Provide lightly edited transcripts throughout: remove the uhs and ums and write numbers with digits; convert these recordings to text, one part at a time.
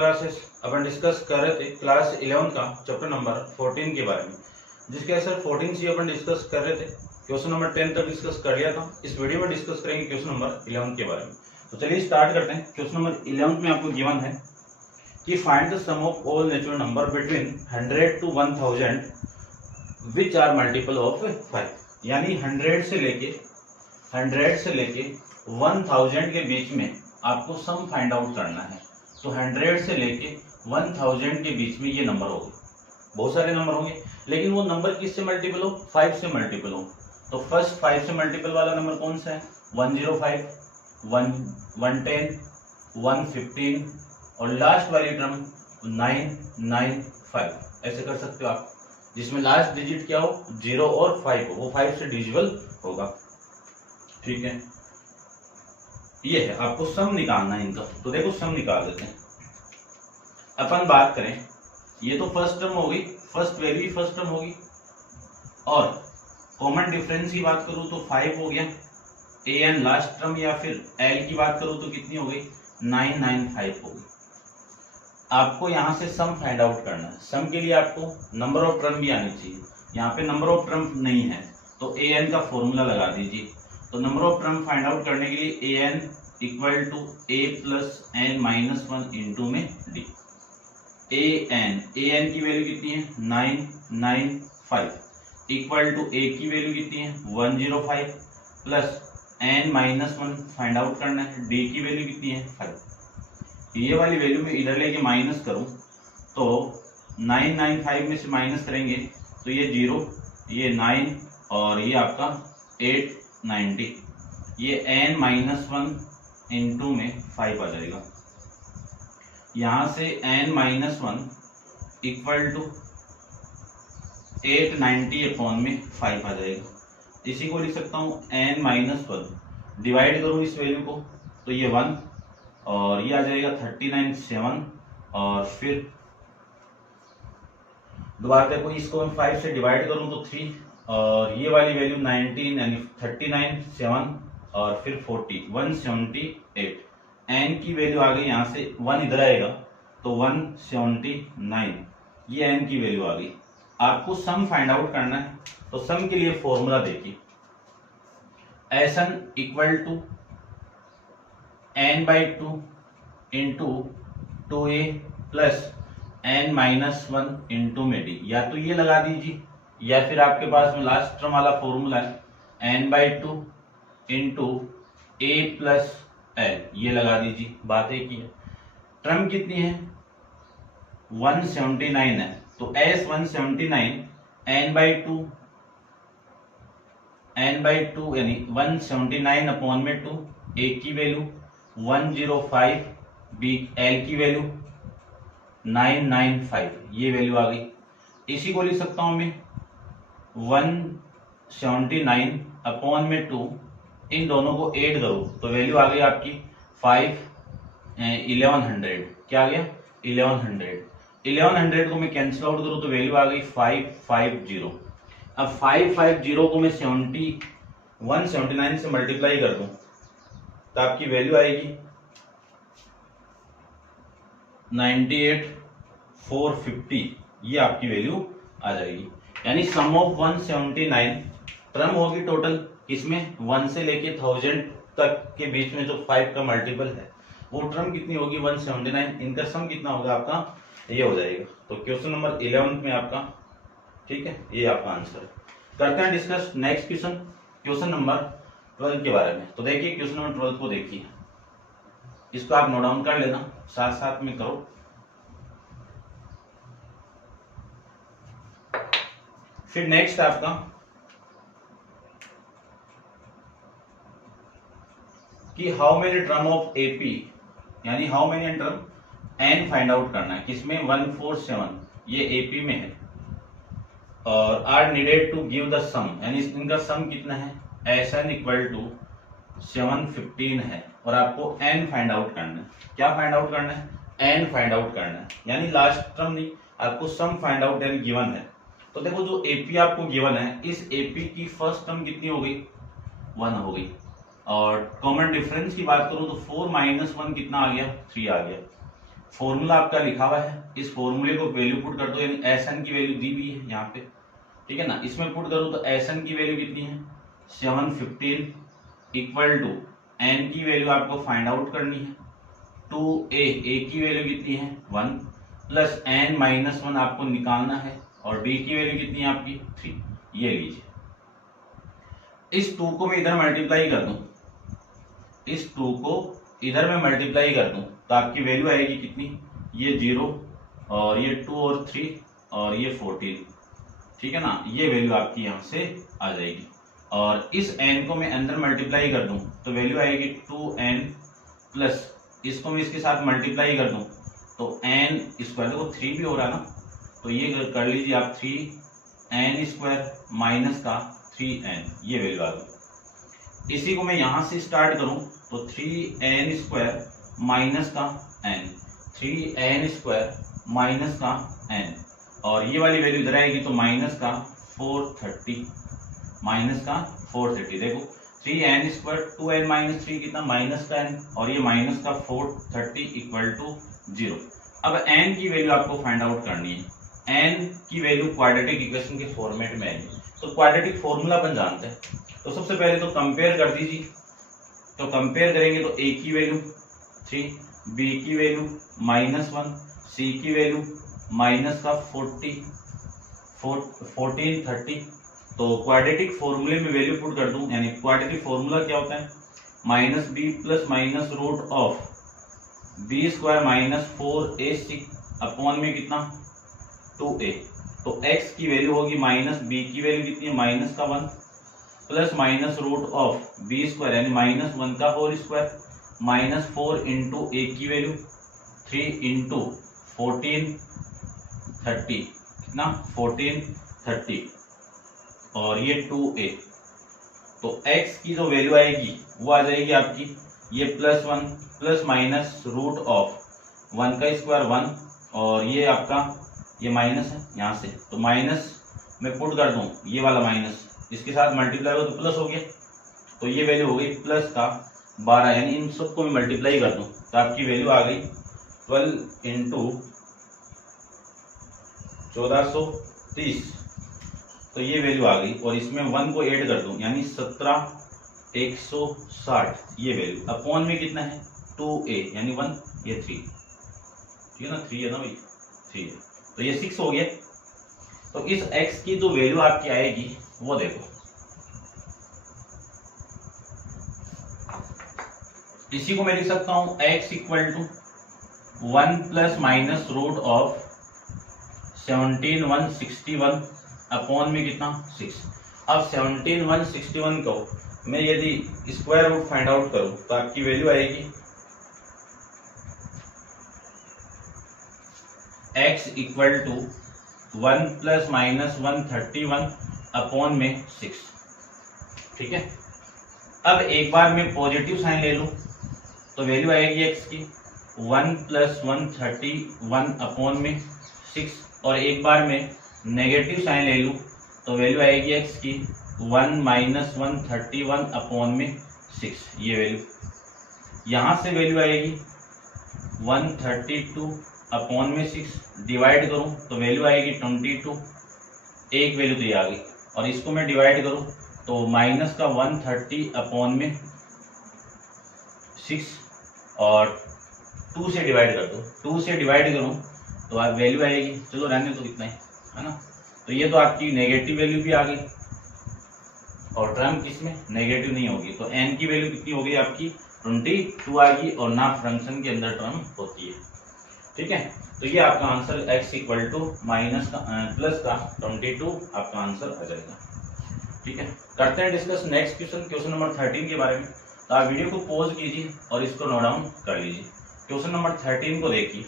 Classes अपन discuss कर रहे थे क्लास 11 का चैप्टर नंबर 14 के बारे में, जिसके सर 14 से अपन डिस्कस कर रहे थे। क्वेश्चन नंबर 10 तक डिस्कस कर लिया था। इस वीडियो में डिस्कस करेंगे क्वेश्चन नंबर 11 के बारे में। तो चलिए स्टार्ट करते हैं। क्वेश्चन नंबर 11 में आपको गिवन है कि find the sum of all natural number between 100 to 1000 which are multiple of 5। यानी 100 से लेके 1000 के बीच में आपको सम फाइंड आउट करना है। तो 100 से लेके 1000 के बीच में ये नंबर होंगे, बहुत सारे नंबर होंगे, लेकिन वो नंबर किससे मल्टीपल हो? 5 से मल्टीपल हो। तो फर्स्ट 5 से मल्टीपल वाला नंबर कौन सा है? 105, 110, 115 और लास्ट वाली टर्म 995। ऐसे कर सकते हो आप, जिसमें लास्ट डिजिट क्या हो? 0 और 5 हो, वो 5 से डिविजिबल होगा। ठीक है, ये है, आपको सम निकालना है इनका। तो देखो सम निकाल देते हैं। अपन बात करें, ये तो फर्स्ट टर्म होगी, फर्स्ट वैल्यू ही फर्स्ट टर्म होगी, और कॉमन डिफरेंस की बात करूं तो 5 हो गया। an लास्ट टर्म या फिर l की बात करूं तो कितनी हो गई? 995 होगी। आपको यहां से सम फाइंड आउट करना है। सम के लिए आपको नंबर ऑफ टर्म भी आनी चाहिए। यहाँ पे नंबर ऑफ टर्म नहीं है तो an का फॉर्मूला लगा दीजिए। तो number of term find out करने के लिए an equal to a plus n minus 1 into में d। an की वैल्यू कितनी है? 995 इक्वल टू a की वैल्यू कितनी है? 105 plus n minus 1 find out करना है। d की वैल्यू कितनी है? 5। ये वाली वैल्यू में इधर लेके माइनस करूं तो 995 में से माइनस करेंगे तो ये 0, ये 9 और ये आपका 890। ये n माइनस 1 इंटू में 5 आ जाएगा। यहां से n minus 1 equal to 890 upon में 5 आ जाएगा। इसी को लिख सकता हूं n माइनस 1, डिवाइड करूं इस वैल्यू को तो ये 1 और ये आ जाएगा 39 7 और फिर दोबारा देखो इसको मैं 5 से डिवाइड करूं तो 3 और ये वाली वैल्यू 19 यानी 39 7 और फिर 40 178। n की वैल्यू आ गई, यहाँ से 1 इधर आएगा तो 179, ये n की वैल्यू आ गई। आपको सम फाइंड आउट करना है। तो सम के लिए फॉर्मूला देखिए, S n equal to n/2 into 2a plus n minus 1 into में d। या तो ये लगा दीजिए या फिर आपके पास में लास्ट टर्म वाला फॉर्मूला है n/2 into a plus l, ये लगा दीजिए। बात एक ही है। टर्म कितनी है? 179 है तो s 179 n/2 यानी 179 अपॉन में 2, a की वैल्यू 105, b l की वैल्यू 995, ये वैल्यू आ गई। इसी को लिख सकता हूं मैं 179 अपॉन में 2, इन दोनों को ऐड करो तो वैल्यू आ गई आपकी 1100। क्या आ गया? 1100 को मैं कैंसिल आउट करूं तो वैल्यू आ गई 550। अब 550 को मैं 179 से मल्टीप्लाई कर दूं तो आपकी वैल्यू आएगी 98,450, ये आपकी वैल्यू आ जाएगी। यानी सम ऑफ 179 टर्म होगी टोटल, इसमें 1 से लेके 1000 तक के बीच में जो 5 का मल्टीपल है वो टर्म कितनी होगी? 179। इनका सम कितना होगा आपका? ये हो जाएगा। तो क्वेश्चन नंबर 11 में आपका, ठीक है, ये आपका आंसर है। करते हैं discuss next question, question number 12 के बारे में। तो देखिए क्वेश्चन नंबर 12 को देखिए, इसको आप नोट डाउन कर लेना, साथ साथ में करो। फिर नेक्स्ट आपका कि how many term of AP, यानी how many term n find out करना है। किसमें? 147, ये एपी में है। और are needed to give the sum, यानी इनका सम कितना है? एसन इक्वल टू 715 है और आपको n फाइंड आउट करना है। क्या फाइंड आउट करना है? n फाइंड आउट करना है, यानी लास्ट टर्म नहीं, आपको सम फाइंड आउट यानी गिवन है। तो देखो जो एपी आपको गिवन है, इस एपी की फर्स्ट टर्म कितनी हो गई? 1 हो गई। और कॉमन डिफरेंस की बात करूं तो 4 माइनस 1 कितना आ गया? 3 आ गया। फॉर्मूला आपका लिखा हुआ है, इस फॉर्मूले को वैल्यू पुट कर दो, यानी एसएन की वैल्यू दी हुई है यहाँ पे, ठीक है ना। इसमें पुट करूँ तो एसएन की वैल्यू कितनी है 715 इक्वल टू एन की वैल्यू आपको फाइंड आउट करनी है 2a, a की वैल्यू कितनी है 1 प्लस n माइनस 1 आपको निकालना है, और b की वैल्यू कितनी है आपकी 3। ये लीजिए, इस 2 को मैं इधर मल्टीप्लाई कर दूं, इस 2 को इधर में मल्टीप्लाई कर दूं तो आपकी वैल्यू आएगी कितनी, ये 0 और ये 2 और 3 और ये 14, ठीक है ना। ये वैल्यू आपकी यहाँ से आ जाएगी, और इस n को मैं अंदर मल्टीप्लाई कर दूं तो वैल्यू आएगी 2n प्लस इसको मैं इसके साथ मल्टीप्लाई कर दूं तो n स्क्वायर, देखो 3 भी हो रहा है ना, तो ये कर लीजिए आप 3n स्क्वायर माइनस का 3n, ये वैल्यू आ गई। इसी को मैं यहाँ से स्टार्ट करूं तो 3n स्क्वायर माइनस का n, 3n स्क्वायर माइनस का n, और ये वाली वैल्यू इधर आएगी तो माइनस का 430, माइनस का 430। देखो 3n स्क्वायर 2n माइनस 3 कितना माइनस का n, और ये माइनस का 430 इक्वल टू 0। अब n की वैल्यू आपको फाइंड आउट करनी है, n की वैल्यू क्वाड्रेटिक इक्वेशन के फॉर्मेट में आएगी, तो क्वाड्रेटिक फॉर्मूला अपन जानते हैं। तो सबसे पहले तो कंपेयर कर दीजिए, तो कंपेयर करेंगे तो a की वैल्यू 3, b की वैल्यू -1, c की वैल्यू माइनस का 1430। तो क्वाड्रेटिक फॉर्मूले में वैल्यू पुट कर दूं, यानी क्वाड्रेटिक फॉर्मूला क्या होता है -b plus minus root of b square minus 4ac upon में कितना 2a। तो x की वैल्यू होगी माइनस b की वैल्यू कितनी है माइनस का 1 plus minus root of b square यानी -1 का whole square minus 4 into a की वैल्यू 3 इंटू 1430 कितना 1430 और ये 2a। तो x की जो वैल्यू आएगी वो आ जाएगी आपकी ये +1 प्लस माइनस रूट ऑफ 1 का स्क्वायर 1 और ये आपका ये माइनस है यहाँ से, तो माइनस मैं पुट कर दूं ये वाला माइनस इसके साथ मल्टीप्लाई हो तो प्लस हो गया, तो ये वैल्यू हो गई प्लस का 12, यानी इन सबको मैं मल्टीप्लाई कर दूं तो आपकी वैल्यू आ गई 12 इंटू 1430, तो ये वैल्यू आ गई। और इसमें 1 को ऐड कर दूं यानी 17160, ये वैल्यू अपॉन में कितना है 2a यानी 1 ये 3, ठीक है ना 3 है ना भाई 3 है, तो ये 6 हो गया। तो इस x की जो वैल्यू आपकी आएगी वो देखो, इसी को मैं लिख सकता हूं x equal to 1 plus minus root of 17161 upon में कितना 6। अब 17161 को मैं यदि स्क्वायर रूट फाइंड आउट करूं तो आपकी वैल्यू आएगी x equal to 1 plus minus 131 upon में 6, ठीक है। अब एक बार मैं पॉजिटिव साइन ले लूं तो वैल्यू आएगी x की 1 प्लस 131 अपॉन में 6, और एक बार मैं नेगेटिव साइन ले लूं तो वैल्यू आएगी x की 1 माइनस 131 अपॉन में 6, ये वैल्यू। यहाँ से वैल्यू आएगी 132 अपॉन में 6, डिवाइड करूं तो वैल्यू आएगी 22, एक वैल्यू तो ये आ गई, और इसको मैं डिवाइड करूं तो माइनस का 130 अपॉन में 6 और 2 से डिवाइड कर दो, 2 से डिवाइड करूं तो आप वैल्यू आएगी, चलो रहने तो कितना है ना, तो ये तो आपकी नेगेटिव वैल्यू भी आ गई और टर्म किसमें नेगेटिव नहीं होगी, तो n की वैल्यू कितनी हो गई आपकी 22 आ गई, और ना फंक्शन के अंदर टर्म होती है, ठीक है। तो ये आपका answer x equal to minus का प्लस का 22 आपका आंसर आ जाएगा, ठीक है। करते हैं discuss next question, question number 13 के बारे में। तो आप वीडियो को पॉज कीजिए और इसको नोट डाउन कर लीजिए। क्वेश्चन नंबर 13 को देखिए,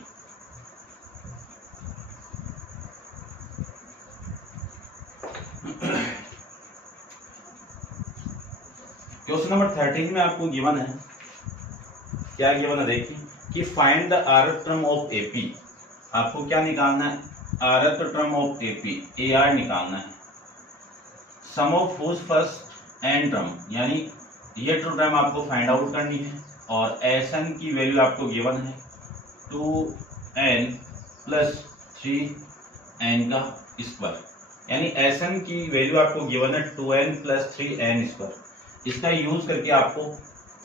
क्वेश्चन नंबर 13 में आपको गिवन है, क्या गिवन है देखिए कि find the rth term of AP. आपको क्या निकालना है, rth term of AP AR निकालना है। Sum of whose first n term, यानी ये टू टर्म आपको फाइंड आउट करनी है, और Sn की वैल्यू आपको गिवन है 2n प्लस 3n का स्क्वायर, यानी Sn की वैल्यू आपको गिवन है 2n प्लस 3n स्क्वायर। इसका यूज करके आपको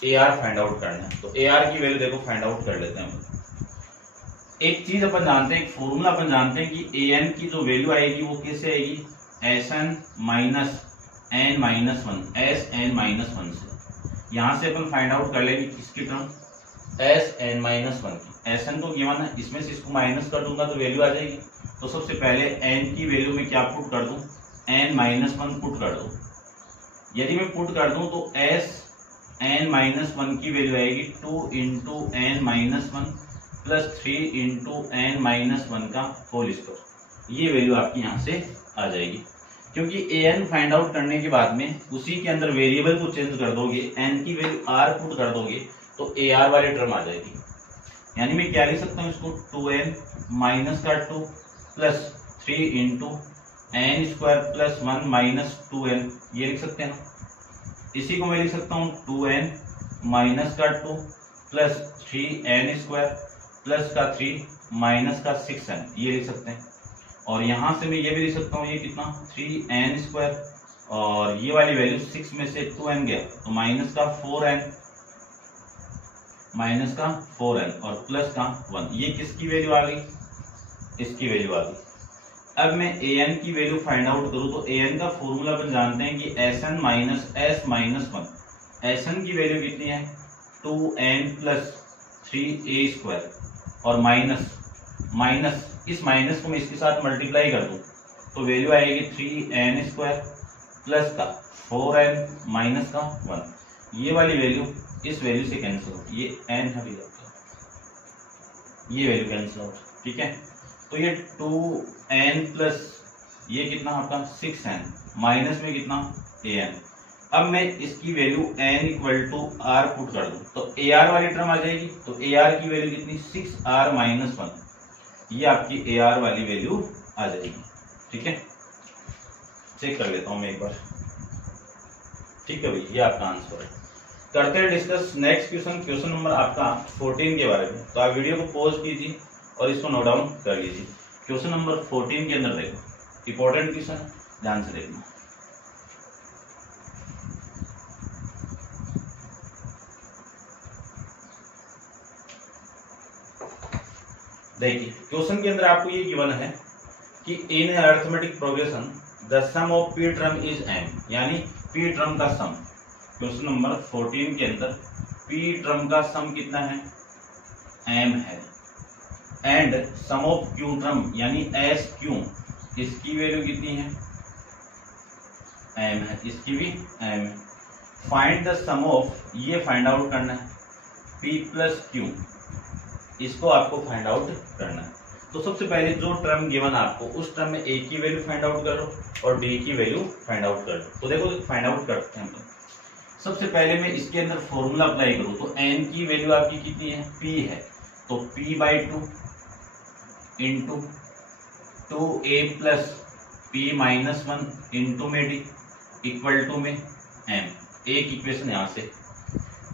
AR फाइंड आउट करना है। तो AR की वैल्यू देखो फाइंड आउट कर लेते हैं हम। एक चीज अपन जानते हैं, एक फॉर्मूला अपन जानते हैं कि AN की जो वैल्यू आएगी वो कैसे आएगी, Sn minus n minus 1, Sn minus 1 से। यहाँ से अपन फाइंड आउट कर लेंगे किसकी टर्म, Sn माइनस 1 की। Sn तो गिवन है, इसमें से इसको माइनस कर दूंगा तो वैल्यू आ जाएगी। तो सबसे पहले n की वैल्यू में क्या पुट कर दूं, n माइनस 1 पुट कर दूं। यदि मैं पुट कर दूं तो Sn माइनस 1 की वैल्यू आएगी 2 into n minus 1 plus 3 into n minus 1 का होल स्क्वायर। ये वैल्यू आपकी यहाँ से आ जाएगी, क्योंकि an फाइंड आउट करने के बाद में उसी के अंदर वेरिएबल को चेंज कर दोगे, n की वैल्यू r पुट कर दोगे तो AR वाली टर्म आ जाएगी। यानी मैं क्या लिख सकता हूँ इसको, 2n माइनस का 2 plus 3 into n square plus 1 minus 2n, ये लिख सकते हैं ना। इसी को मैं लिख सकता हूँ 2n माइनस का 2 प्लस 3n स्क्वायर प्लस का 3 माइनस का 6n, ये लिख सकते हैं। और यहाँ से मैं ये भी लिख सकता हूँ, ये कितना 3n स्क्वायर और ये वाली वैल्यू 6 में से 2n गया तो माइनस का 4n, माइनस का 4n और प्लस का 1, ये किसकी वैल्यू आ गई, इसकी वैल्यू आ गई। अब मैं an की वैल्यू फाइंड आउट करूँ तो an का फॉर्मूला अपन जानते हैं कि Sn minus s minus 1। Sn की वैल्यू कितनी है 2n प्लस 3a स्क्वायर और माइनस इस माइनस को मैं इसके साथ मल्टीप्लाई कर दूं तो वैल्यू आएगी 3n स्क्वायर प्लस का 4n माइनस का 1। ये वाली वैल्यू इस वैल्यू से कैंसिल हो, ये n है, ये वैल्यू कैंसिल हो, ठीक है। तो ये 2n प्लस ये कितना आपका 6n माइनस में कितना an। अब मैं इसकी value n equal to r put कर दूं तो AR वाली टर्म आ जाएगी। तो AR की वैल्यू कितनी 6r माइनस 1, ये आपकी AR वाली वैल्यू आ जाएगी, ठीक है। चेक कर लेता हूं मैं एक बार, ठीक है भाई, ये आपका आंसर है। करते हैं discuss next question, question number आपका 14 के बारे में। तो आप वीडियो को पॉज कीजिए और इसको नोट डाउन कर लीजिए। क्वेश्चन नंबर 14 के अंदर देखो, इंपॉर्टेंट क्वेश्चन, ध्यान से देखना। देखिए क्वेश्चन के अंदर आपको ये गिवन है कि in arithmetic progression the sum of p term is m, यानी p टर्म का सम। क्वेश्चन नंबर 14 के अंदर p टर्म का सम कितना है, m है। And sum of q term यानी sq, इसकी वैल्यू कितनी है, m है, इसकी भी m है। फाइंड द सम ऑफ, ये फाइंड आउट करना है, p प्लस q, इसको आपको फाइंड आउट करना है। तो सबसे पहले जो टर्म गिवन आपको उस टर्म में a की वैल्यू फाइंड आउट करो और b की वैल्यू फाइंड आउट कर लो। तो देखो फाइंड आउट करते हैं। सबसे पहले मैं इसके अंदर फॉर्मूला अप्लाई करूं तो n की वैल्यू आपकी कितनी है, p है, तो p/2 into 2a plus p minus 1 into में d इक्वल टू में m। एक इक्वेशन यहाँ से,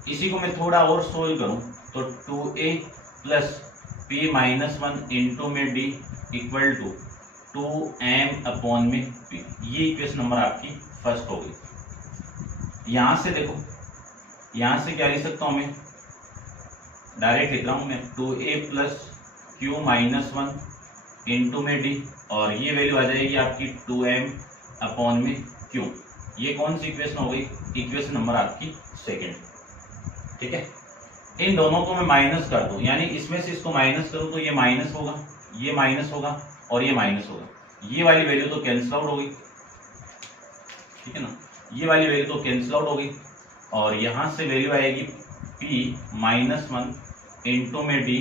इसी को मैं थोड़ा और सोल्व करूं तो 2a plus p minus 1 into में d equal to 2m upon में p। ये इक्वेशन नंबर आपकी फर्स्ट हो गई। यहाँ से देखो, यहाँ से क्या लिख सकता हूँ मैं, डायरेक्ट लिख रहा हूँ मैं 2a plus q minus 1 into में d और ये वैल्यू आ जाएगी आपकी 2m अपॉन में q। ये कौन सी इक्वेशन हो गई, इक्वेशन नंबर आपकी सेकेंड, ठीक है। इन दोनों को मैं माइनस कर दूं, यानी इसमें से इसको माइनस करूं तो ये माइनस होगा, ये माइनस होगा और ये माइनस होगा। ये वाली वैल्यू तो कैंसिल आउट हो गई, ठीक है ना, ये वाली वैल्यू तो कैंसिल आउट हो गई। और यहाँ से वैल्यू आएगी p माइनस 1 इंटू में d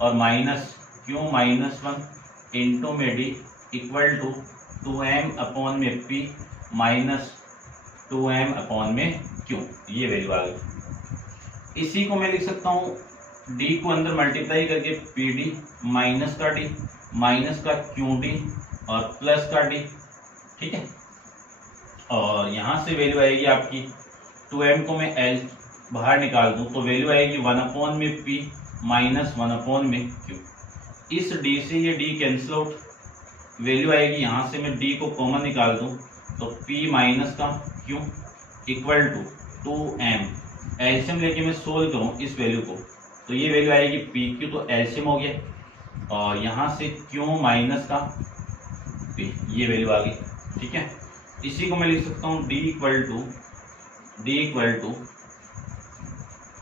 और माइनस q माइनस 1 इंटू में d equal to 2m upon में p माइनस 2m अपॉन में q। ये वैल्यू आ गई। इसी को मैं लिख सकता हूँ d को अंदर मल्टीप्लाई करके pd माइनस का d माइनस का qd और प्लस का d, ठीक है। और यहाँ से वैल्यू आएगी आपकी 2m को मैं l बाहर निकाल दूं तो वैल्यू आएगी 1 अपॉन में p माइनस 1 अपॉन में q। इस डी से ये डी कैंसिल आउट, वैल्यू आएगी यहाँ से मैं डी को कॉमन निकाल दूं तो p माइनस का q equal to 2m। LCM लेके मैं सोल्व करूं इस वैल्यू को तो ये वैल्यू आएगी pq, तो एलसीएम हो गया और यहाँ से q माइनस का p, ये वैल्यू आ गई। ठीक है, इसी को मैं लिख सकता हूँ d equal to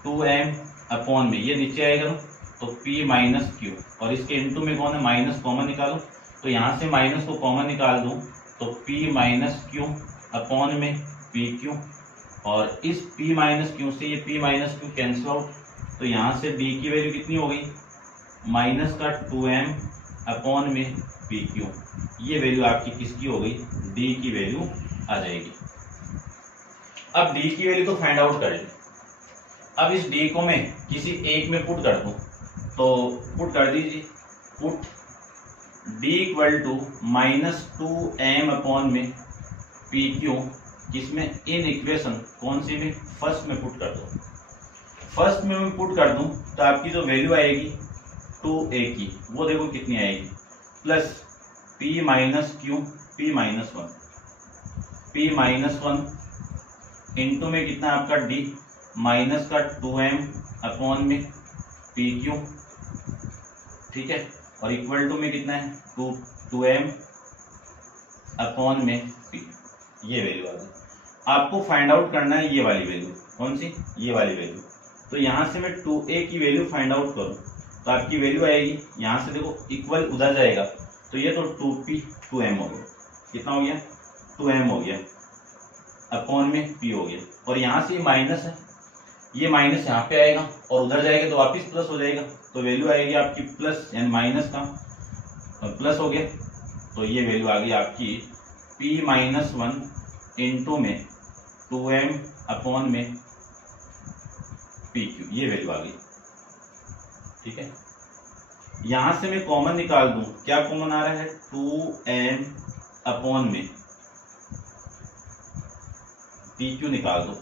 2m upon में, ये नीचे आएगा तो p माइनस q और इसके इनटू में कौन है माइनस, कॉमन निकालो तो यहाँ से माइनस को कॉमन निकाल दूं तो p माइनस क्यू अपॉन में पी क्यू, और इस p माइनस क्यू से ये p minus Q cancel out तो यहाँ से d की वैल्यू कितनी हो गई माइनस का 2m अपॉन में पी क्यू। ये वैल्यू आपकी किसकी हो गई, d की वैल्यू आ जाएगी। अब d की वैल्यू तो फाइंड आउट करें। अब इस d को मैं किसी एक में पुट कर दूं तो पुट कर दीजिए, put d equal to minus 2m upon में पी क्यू, जिसमें इन इक्वेशन कौन सी में, फर्स्ट में पुट कर दो। फर्स्ट में मैं पुट कर दूं तो आपकी जो वैल्यू आएगी 2a की, वो देखो कितनी आएगी, plus p minus Q p minus 1 into में कितना आपका d माइनस का 2m अपॉन में पी क्यू। ठीक है, और इक्वल टू में कितना है 2m अपॉन में p, ये वैल्यू आ गई। आपको फाइंड आउट करना है ये वाली वैल्यू, कौन सी, ये वाली वैल्यू। तो यहाँ से मैं 2a की वैल्यू फाइंड आउट करूँ तो आपकी वैल्यू आएगी, यहाँ से देखो इक्वल उधर जाएगा तो ये तो 2p 2m हो गया, कितना हो गया 2m हो गया अपॉन में p हो गया, और यहाँ से माइनस है, ये माइनस यहाँ पे आएगा और उधर जाएगा तो वापिस प्लस हो जाएगा, तो वैल्यू आएगी आपकी प्लस, यानी माइनस का प्लस हो गया, तो ये वैल्यू आ गई आपकी p माइनस 1 इंटू में 2m अपॉन में पी क्यू, ये वैल्यू आ गई। ठीक है, यहां से मैं कॉमन निकाल दूं, क्या कॉमन आ रहा है 2m अपॉन में पी क्यू निकाल दो,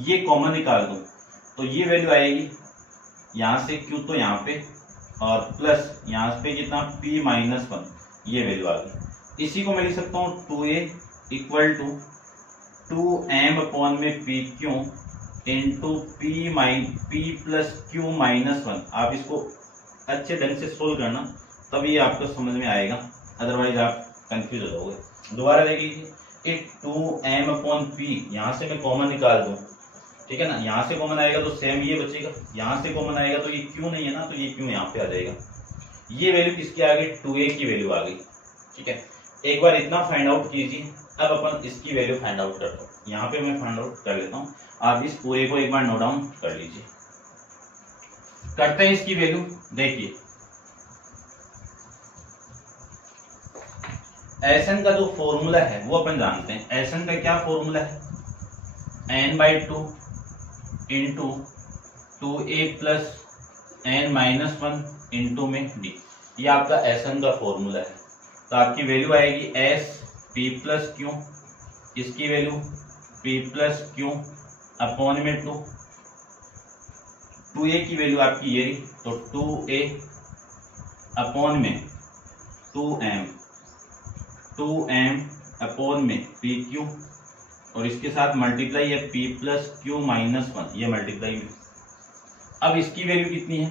ये कॉमन निकाल दो तो ये वैल्यू आएगी, यहां से q तो यहाँ पे और प्लस यहाँ पे कितना p माइनस 1, ये वैल्यू आ गई। इसी को मैं लिख सकता हूँ 2a equal to 2m upon में P Q into p plus Q minus 1। आप इसको अच्छे ढंग से सोल्व करना तब ये आपको समझ में आएगा, अदरवाइज आप कंफ्यूज हो जाओगे। दोबारा देख लीजिए, एक 2m अपॉन p, यहाँ से मैं कॉमन निकाल दूं, ठीक है ना, यहाँ से कॉमन आएगा तो सेम ये बचेगा, यहाँ से कॉमन आएगा तो ये क्यू नहीं है ना, तो ये क्यू यहाँ पे आ जाएगा। ये वैल्यू किसकी आ गई, 2a की वैल्यू आ गई। ठीक है, एक बार इतना फाइंड आउट कीजिए, अब अपन इसकी वैल्यू फाइंड आउट करते हैं। यहाँ पे मैं फाइंड आउट कर लेता हूँ, आप इस पूरे को एक बार नोट डाउन कर लीजिए। करते हैं इसकी वैल्यू, देखिए एसएन का जो फॉर्मूला है वो अपन जानते हैं। एसएन का क्या फॉर्मूला है, n/2 into 2a plus n minus 1 into में d, ये आपका एसएन का फॉर्मूला है। तो आपकी वैल्यू आएगी s p प्लस क्यू, इसकी value p plus Q upon में 2a की वैल्यू आपकी ये रही, तो 2a अपॉन में 2m अपॉन में पी क्यू, और इसके साथ मल्टीप्लाई है p प्लस क्यू माइनस 1, ये मल्टीप्लाई में। अब इसकी वैल्यू कितनी है,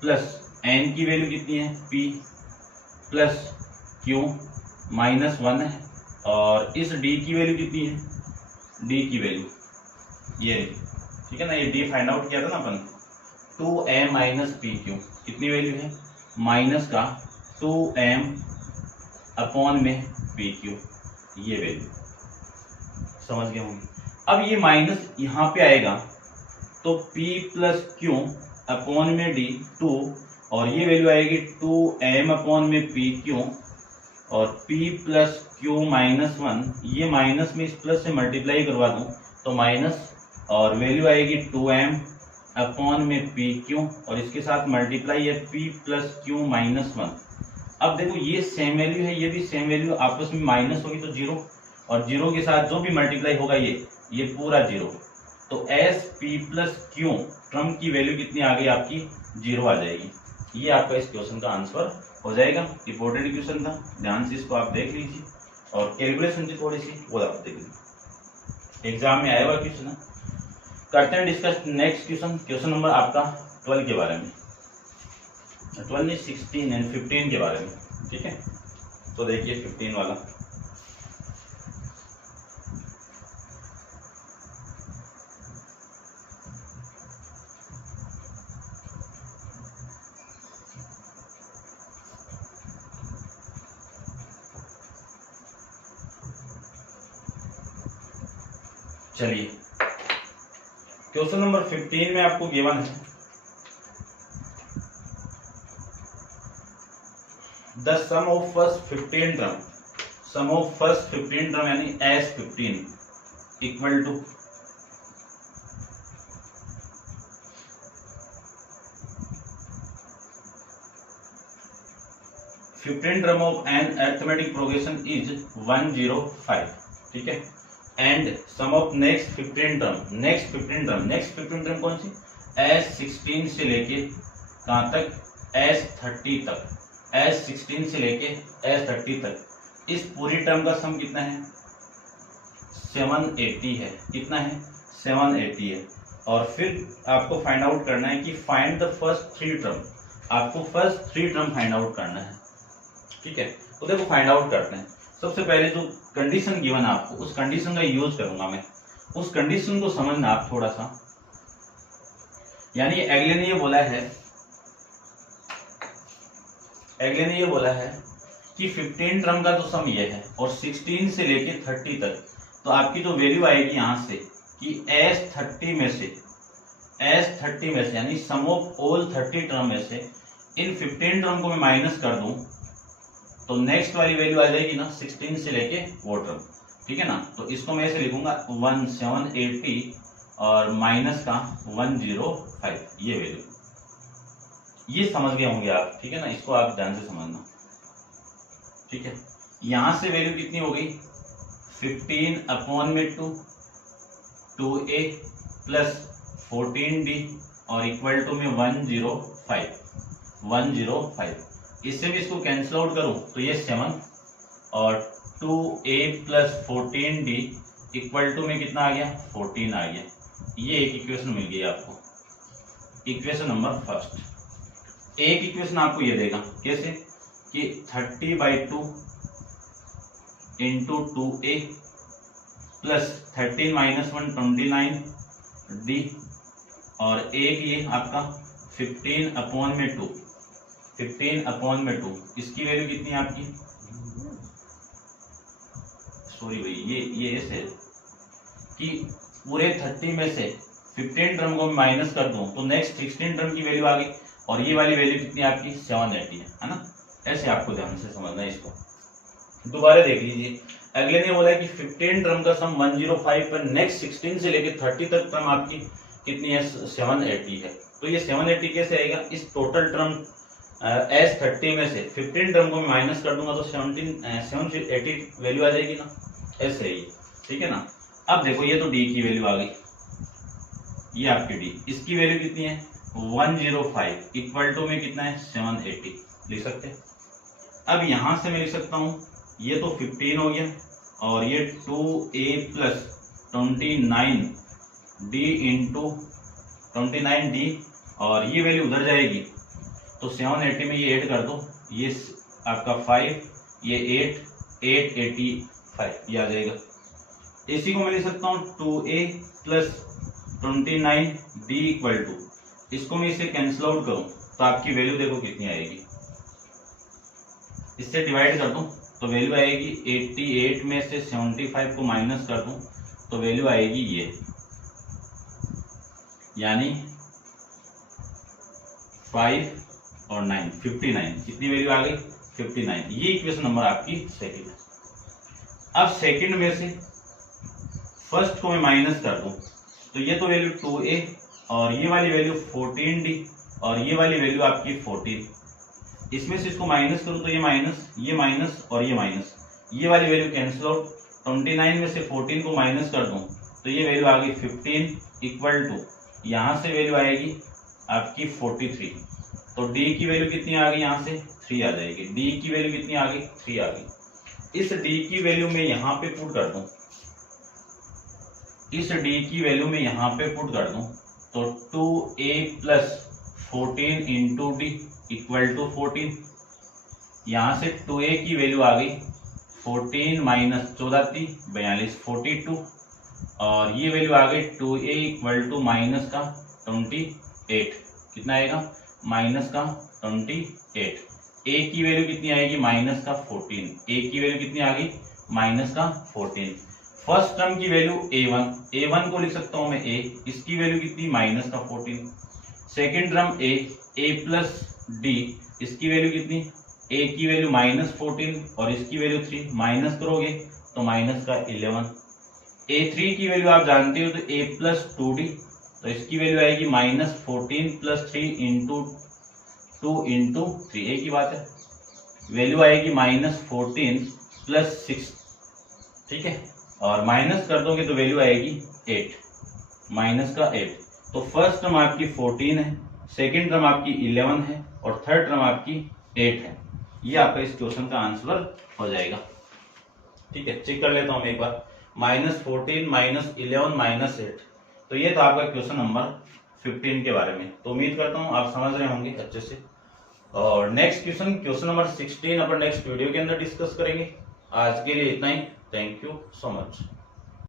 प्लस n की वैल्यू कितनी है p प्लस क्यू माइनस 1 है, और इस d की वैल्यू कितनी है, d की वैल्यू ये, ठीक है ना, ये d फाइंड आउट किया था ना अपन, 2m माइनस पी क्यू, कितनी वैल्यू है माइनस का 2m अपॉन में पी क्यू, ये वैल्यू समझ गए होंगे। अब ये माइनस यहाँ पे आएगा तो p प्लस क्यू अपॉन में d 2, और ये वैल्यू आएगी 2m अपॉन में पी क्यू, और p प्लस क्यू माइनस 1, ये माइनस में इस प्लस से मल्टीप्लाई करवा दूं तो माइनस, और वैल्यू आएगी 2m अपॉन में पी क्यू, और इसके साथ मल्टीप्लाई है p प्लस क्यू माइनस 1। अब देखो ये सेम वैल्यू है, ये भी सेम वैल्यू, आपस में माइनस होगी तो जीरो, और जीरो के साथ जो भी मल्टीप्लाई होगा ये पूरा जीरो, तो S P plus Q term की वैल्यू कितनी आ गई आपकी, जीरो आ जाएगी। ये आपका इस क्वेश्चन का आंसर हो जाएगा। इंपॉर्टेंट क्वेश्चन था, ध्यान से इसको आप देख लीजिए और कैलकुलेशन थी थोड़ी सी वो आप देख लीजिए, एग्जाम में आया हुआ क्वेश्चन है। करते हैं discuss next question, question number आपका 12 के बारे में, 12 नहीं 16 एंड 15 के बारे में, ठीक है। तो देखिए 15 वाला, चलिए क्वेश्चन नंबर 15 में आपको गिवन है the sum of first 15 term, sum of first 15 term यानी S15 equal to term of an arithmetic progression is 105, ठीक है। And sum of next 15 term, next 15 term कौन सी, S16 से लेके कहां तक, S30 तक, S16 से लेके S30 तक, इस पूरी टर्म का सम कितना है, 780 है। कितना है, 780 है। और फिर आपको फाइंड आउट करना है कि फाइंड द फर्स्ट 3 टर्म, आपको फर्स्ट 3 टर्म फाइंड आउट करना है, ठीक है। तो देखो फाइंड आउट करते हैं। सबसे पहले जो कंडीशन गिवन है आपको, उस कंडीशन का यूज करूंगा मैं, उस कंडीशन को समझना आप थोड़ा सा। यानी अगले ने ये बोला है, अगले ने ये बोला है कि 15 टर्म का तो सम ये है और 16 से लेके 30 तक, तो आपकी जो वैल्यू आएगी यहां से कि S30 में से, S30 में से यानी सम ऑफ ऑल 30 टर्म में से इन 15 टर्म को मैं माइनस कर दूं तो नेक्स्ट वाली वैल्यू आ जाएगी ना 16 से लेके वो टर्म, ठीक है ना। तो इसको मैं ऐसे लिखूंगा 1780 और माइनस का 105, ये वैल्यू, ये समझ गए होंगे आप, ठीक है ना। इसको आप ध्यान से समझना, ठीक है। यहां से वैल्यू कितनी हो गई, 15/2 2a प्लस 14d और इक्वल टू में 105। इससे भी इसको कैंसिल आउट करूं तो ये 7 और 2a plus 14d equal to में कितना आ गया, 14 आ गया। ये एक इक्वेशन मिल गई आपको, इक्वेशन नंबर फर्स्ट। एक इक्वेशन आपको ये देगा कैसे कि 30/2 into 2a plus 13 minus 1 29d और एक ये आपका 15/2, इसकी वैल्यू कितनी है आपकी, सॉरी भाई ये ऐसे कि पूरे 30 में से 15 टर्म को माइनस कर दूं तो नेक्स्ट 16 टर्म की वैल्यू आ गई और ये वाली वैल्यू कितनी है आपकी 780 है ना। ऐसे आपको ध्यान से समझना है इसको। दोबारा देख लीजिए, अगले ने बोला कि 15 टर्म का सम 105 पर नेक्स्ट 16 से लेकर 30 तक टर्म आपकी कितनी है, 780 है। तो ये 780 कैसे आएगा, इस टोटल टर्म S30 में से 15 टर्म को मैं माइनस कर दूंगा तो 780 वैल्यू आ जाएगी ना, ऐसे ही, ठीक है ना। अब देखो ये तो D की वैल्यू आ गई, ये आपकी D, इसकी वैल्यू कितनी है 105 इक्वल टू में कितना है 780 लिख सकते हैं। अब यहां से मैं लिख सकता हूं ये तो 15 हो गया और ये 2a plus 29d into 29d और ये वैल्यू उधर जाएगी तो 780 में ये ऐड कर दो, ये आपका 5, ये 885 ये आ जाएगा। इसी को मैं लिख सकता हूँ 2a plus 29d equal to, इसको मैं इसे कैंसिल आउट करूं तो आपकी वैल्यू देखो कितनी आएगी, इससे डिवाइड कर दूं तो वैल्यू आएगी 88 में से 75 को माइनस कर दूं तो वैल्यू आएगी ये, यानी 5 और 9 59, कितनी वैल्यू आ गई 59। ये इक्वेशन नंबर आपकी सेकंड है। अब सेकंड में से फर्स्ट को मैं माइनस कर दूं तो ये तो वैल्यू 2a और ये वाली वैल्यू 14d और ये वाली वैल्यू आपकी 14, इसमें से इसको माइनस करूं तो ये माइनस और ये माइनस, ये वाली वैल्यू कैंसिल आउट, 29 में से 14 को माइनस कर दूं तो ये वैल्यू आ गई 15 इक्वल टू, यहां से वैल्यू आएगी आपकी 43, तो डी की वैल्यू कितनी आ गई, यहाँ से 3 आ जाएगी। डी की वैल्यू कितनी आ गई, 3 आ गई। इस डी की वैल्यू में यहाँ पे पुट कर दूं, इस डी की वैल्यू में यहाँ पे पुट कर दूं, तो 2a plus 14 into d equal to 14। यहाँ से 2a की वैल्यू आ गई 14 माइनस 14 42 42, और ये वैल्यू आ गई 2a इक्वल टू माइनस का 28। कितना आएगा, माइनस का 28। a की वैल्यू कितनी आएगी, माइनस का 14। a की वैल्यू कितनी आ गई, माइनस का 14। फर्स्ट टर्म की वैल्यू a1 को लिख सकता हूं मैं a, इसकी वैल्यू कितनी, माइनस का 14। Second term a plus d, इसकी वैल्यू कितनी, a की वैल्यू माइनस 14 और इसकी वैल्यू 3, माइनस करोगे तो माइनस का 11। a3 की वैल्यू आप जानते हो, तो a प्लस 2d, तो इसकी वैल्यू आएगी माइनस 14 प्लस 3 इंटू 2 इंटू 3, एक ही बात है। वैल्यू आएगी माइनस 14 प्लस 6, ठीक है, और माइनस कर दोगे तो वैल्यू आएगी 8, माइनस का 8। तो फर्स्ट टर्म आपकी 14 है, सेकेंड टर्म आपकी 11 है, और थर्ड टर्म आपकी 8 है। ये आपका इस क्वेश्चन का आंसर हो जाएगा। ठीक है, चेक कर लेता हूं मैं एक बार। माइनस 14 माइनस 11 माइनस 8, तो ये था आपका क्वेश्चन नंबर 15 के बारे में। तो उम्मीद करता हूं आप समझ रहे होंगे अच्छे से। और नेक्स्ट क्वेश्चन नंबर 16 अपन नेक्स्ट वीडियो के अंदर डिस्कस करेंगे। आज के लिए इतना ही। Thank you so much.